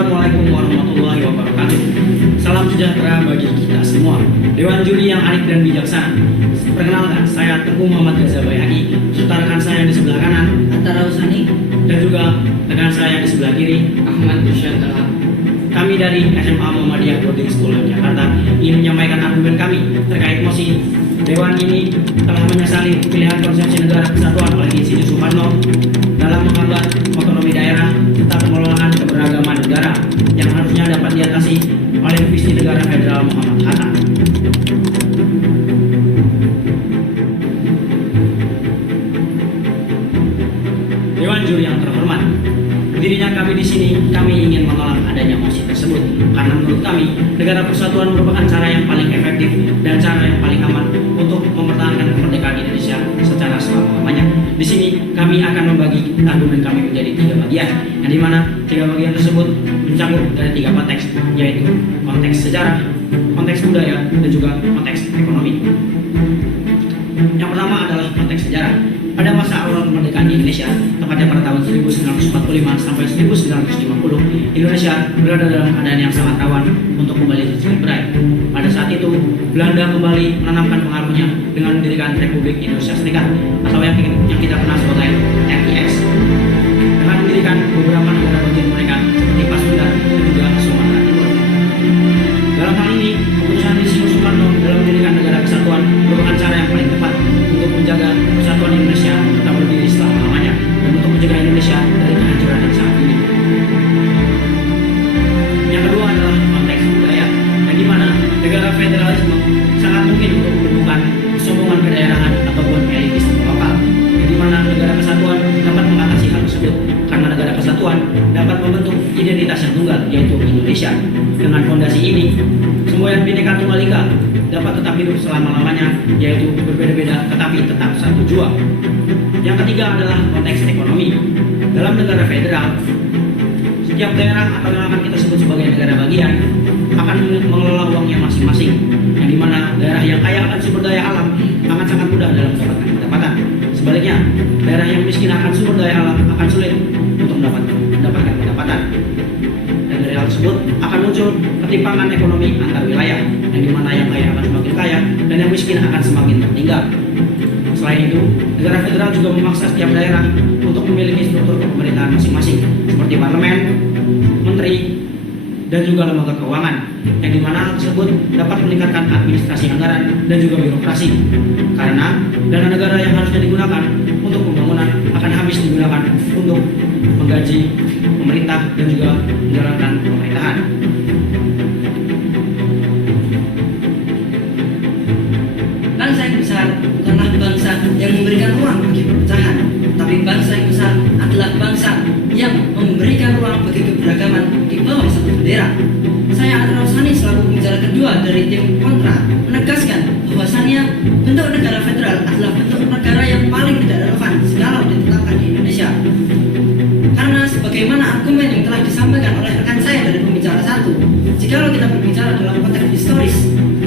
Assalamualaikum warahmatullahi wabarakatuh. Salam sejahtera bagi kita semua. Dewan juri yang arif dan bijaksana. Perkenalkan, saya Teguh Muhammad Gaza Bayaki. Serta rekan saya di sebelah kanan, Antara Usani dan juga rekan saya di sebelah kiri, Ahmad Dusyantara. kami dari SMA Muhammadiyah Boarding School Jakarta ingin menyampaikan argumen kami terkait mosi. Dewan ini telah menyesali pilihan konsepsi negara kesatuan oleh Insinyur Soekarno dalam menghambat otonomi daerah serta pengelolaan keberagaman negara yang harusnya dapat diatasi oleh visi negara federal Muhammad Hatta. Dewan juri yang terhormat, berdirinya kami di sini, kami ingin menolak adanya mosi tersebut karena menurut kami negara persatuan merupakan cara yang paling efektif dan cara yang paling aman untuk mempertahankan kemerdekaan Indonesia secara selama-lamanya. Di sini kami akan membagi argumen kami menjadi 3 bagian, yang dimana 3 bagian tersebut mencakup dari 3 konteks, yaitu konteks sejarah, konteks budaya, dan juga konteks ekonomi. Yang pertama adalah konteks sejarah. Pada masa awal kemerdekaan Indonesia, tepatnya pada tahun 1945 sampai 1950, Indonesia berada dalam keadaan yang sangat rawan untuk kembali tercerai-berai. Pada saat itu, Belanda kembali menanamkan pengaruhnya dengan mendirikan Republik Indonesia Serikat atau yang kita kenal sebagai RIS, dengan mendirikan beberapa negara bagian mereka seperti Pasundan dan juga Sumatera Timur. Dalam hal ini, keputusan Insinyur Soekarno dalam mendirikan negara kesatuan merupakan cara yang paling tepat untuk menjaga persatuan Indonesia tetap berdiri selama-lamanya dan untuk mencegah Indonesia dari kehancuran yang saat ini. Yang kedua adalah konteks budaya, yang dimana negara federalisme sangat mungkin untuk menumbuhkan kesombongan kedaerahan ataupun elitisme lokal, yang dimana negara kesatuan dapat mengatasi hal tersebut karena negara kesatuan dapat membentuk identitas yang tunggal, yaitu Indonesia. Dengan fondasi ini, semboyan Bhinneka Tunggal Ika dapat tetap hidup selama-lamanya, yaitu berbeda-beda tetapi tetap satu jua. Yang ketiga adalah konteks ekonomi. Dalam negara federal, setiap daerah atau yang akan kita sebut sebagai negara bagian akan mengelola uangnya masing-masing, yang dimana daerah yang kaya akan sumber daya alam akan sangat mudah dalam mendapatkan pendapatan. Sebaliknya, daerah yang miskin akan sumber daya alam akan sulit untuk mendapatkan pendapatan. Dan dari hal tersebut akan muncul ketimpangan ekonomi antar wilayah, yang dimana yang kaya akan semakin kaya dan yang miskin akan semakin tertinggal. Selain itu, negara federal juga memaksa setiap daerah untuk memiliki struktur pemerintahan masing-masing seperti parlemen, menteri, dan juga lembaga keuangan, yang dimana hal tersebut dapat meningkatkan administrasi anggaran dan juga birokrasi. Karena dana negara yang harusnya digunakan untuk pembangunan akan habis digunakan untuk menggaji pemerintah dan juga menjalankan pemerintahan. Bangsa yang besar bukanlah bangsa yang memberikan ruang bagi perpecahan, tapi bangsa yang besar adalah bangsa yang memberikan ruang bagi keberagaman di bawah satu bendera. Saya Antara Usani selaku pembicara kedua dari tim kontra menegaskan bahwasannya bentuk negara federal adalah bentuk negara yang paling tidak relevan jikalau ditetapkan di Indonesia. Karena sebagaimana argumen yang telah disampaikan oleh rekan saya dari pembicara satu, jikalau kita berbicara dalam konteks historis,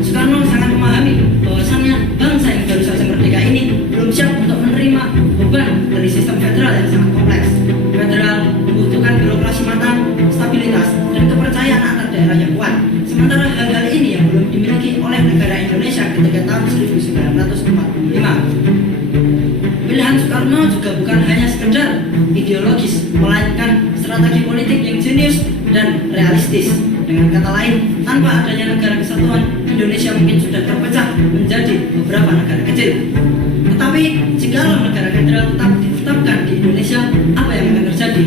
Soekarno sangat memahami bahwasannya bangsa yang baru saja merdeka ini belum siap untuk menerima beban dari sistem federal yang sangat kompleks. Federal membutuhkan birokrasi matang, stabilitas, dan kepercayaan antar daerah yang kuat. Sementara hal-hal ini yang belum dimiliki oleh negara Indonesia ketika tahun 1945. Pilihan Soekarno juga bukan hanya sekedar ideologis, melainkan strategi politik yang jenius dan realistis. Dengan kata lain, tanpa adanya negara kesatuan, Indonesia mungkin sudah terpecah menjadi beberapa negara kecil. Tetapi, jika negara federal tetap ditetapkan di Indonesia, apa yang akan terjadi?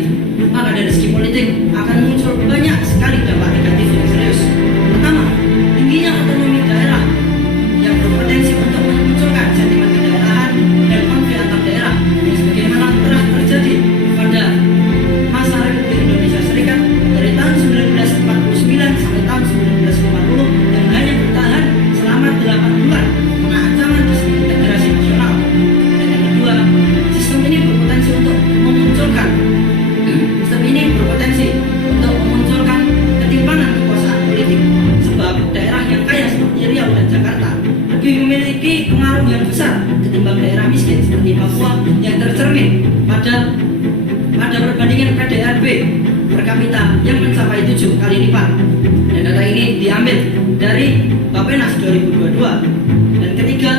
Maka dari segi politik akan muncul banyak sekali dampak negatif yang serius. Pertama, tingginya otonomi daerah yang berpotensi untuk memunculkan sentimen kedaerahan dan konflik antar daerah yang sebagaimana pernah terjadi pada masa Republik Indonesia Serikat dari tahun 1949 sampai tahun 1950 yang hanya bertahan selama 8 bulan karena ancaman disintegrasi nasional. Dan yang kedua, sistem ini berpotensi untuk memunculkan ketimpangan kekuasaan politik, sebab daerah yang kaya seperti Riau dan Jakarta lebih memiliki pengaruh yang besar ketimbang daerah miskin seperti Papua yang tercermin pada perbandingan PDRB per kapita yang mencapai 7 kali lipat. Dan data ini diambil dari Bappenas 2022. Dan ketiga,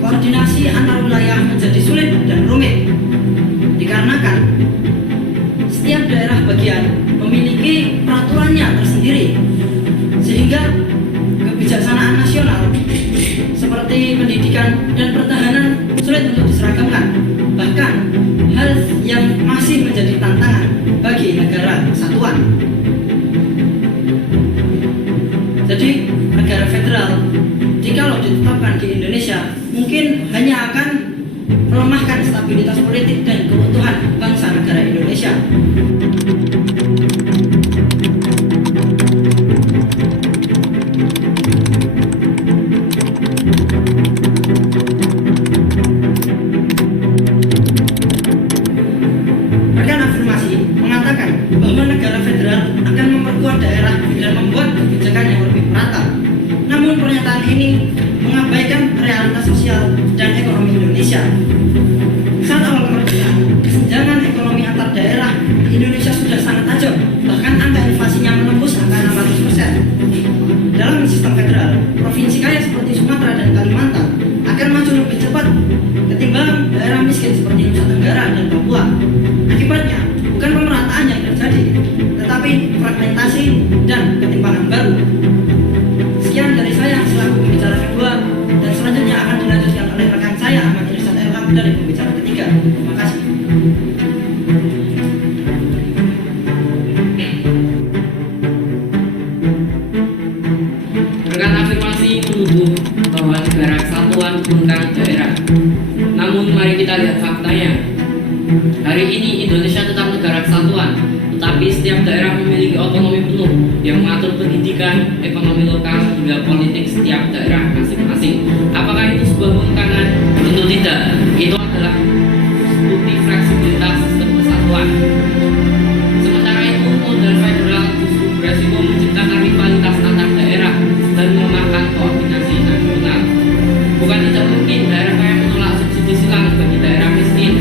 koordinasi antar wilayah menjadi sulit dan rumit dikarenakan setiap daerah bagian memiliki peraturannya tersendiri, sehingga kebijaksanaan nasional seperti pendidikan dan pertahanan sulit untuk diseragamkan. Bahkan hal yang masih menjadi tantangan bagi negara kesatuan. Jadi negara federal jikalau ditetapkan di Indonesia mungkin hanya akan melemahkan stabilitas politik dan keutuhan bangsa negara Indonesia. Rekan afirmasi mengatakan bahwa negara federal akan memperkuat daerah dan membuat kebijakan yang lebih merata. Namun pernyataan ini mengabaikan realitas sosial dan ekonomi Indonesia. Saat awal kemerdekaan, kesenjangan ekonomi antar daerah di Indonesia sudah sangat tajam, bahkan angka inflasinya menembus angka 600%. Dalam sistem federal, provinsi kaya seperti Sumatera dan Kalimantan akan maju lebih cepat ketimbang daerah miskin seperti Nusa Tenggara dan Papua. Akibatnya, bukan pemerataan yang terjadi, tetapi fragmentasi dan ketimpangan baru. Sekian dari saya selaku pembicara kedua, dan selanjutnya akan dilanjutkan oleh rekan saya Ahmad Irsad Elham dari pembicara ketiga. Terima kasih. Rekan afirmasi menuduh bahwa negara kesatuan bukan daerah. Namun mari kita lihat faktanya. Hari ini Indonesia tetap negara kesatuan, tetapi setiap daerah memiliki otonomi penuh yang mengatur pendidikan, ekonomi lokal, hingga politik setiap daerah masing-masing. Apakah itu sebuah kewenangan? Tentu tidak. Itu adalah bukti fleksibilitas sistem kesatuan. Sementara itu, model federal justru beresiko menciptakan rivalitas antar daerah dan melemahkan koordinasi nasional. Bukan tidak mungkin daerah kaya menolak subsidi silang bagi daerah miskin,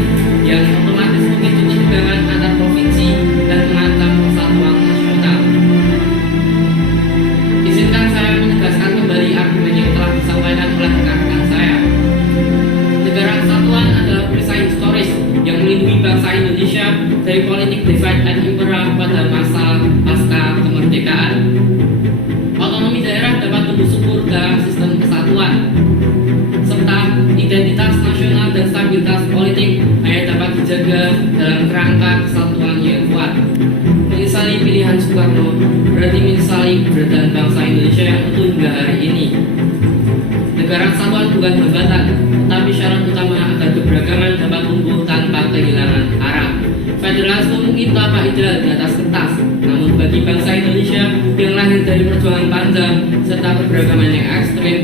yang otomatis memicu ketegangan antar provinsi dan mengancam persatuan nasional. Izinkan saya menegaskan kembali argumen yang telah disampaikan oleh rekan-rekan saya. Negara kesatuan adalah perisai historis yang melindungi bangsa Indonesia dari politik divide and impera pada masa pasca kemerdekaan. Otonomi daerah dapat tumbuh subur dalam sistem kesatuan, serta identitas nasional dan stabilitas politik hanya dapat dijaga dalam kerangka kesatuan yang kuat. Menyesali pilihan Soekarno berarti menyesali keberadaan bangsa Indonesia yang utuh hingga hari ini. Negara kesatuan bukan hambatan, tetapi syarat utama agar keberagaman dapat tumbuh tanpa kehilangan arah. Federalisme mungkin tampak ideal di atas kertas, namun bagi bangsa Indonesia yang lahir dari perjuangan panjang serta keberagaman yang ekstrim,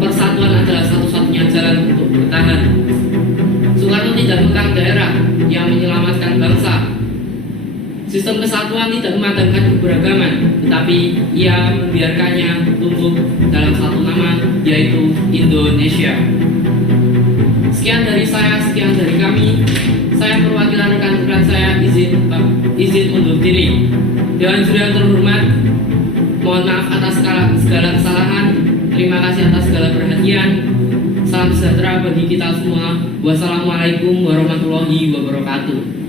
persatuan adalah satu-satunya jalan untuk bertahan. Soekarno tidak mengangkat daerah yang menyelamatkan bangsa. Sistem kesatuan tidak memadamkan keberagaman, tetapi ia membiarkannya tumbuh dalam satu nama, yaitu Indonesia. Sekian dari saya, sekian dari kami. Saya perwakilan rekan-rekan saya izin undur diri. Dewan juri yang terhormat, mohon maaf atas segala kesalahan. Terima kasih atas segala perhatian. Salam sejahtera bagi kita semua. Wassalamualaikum warahmatullahi wabarakatuh.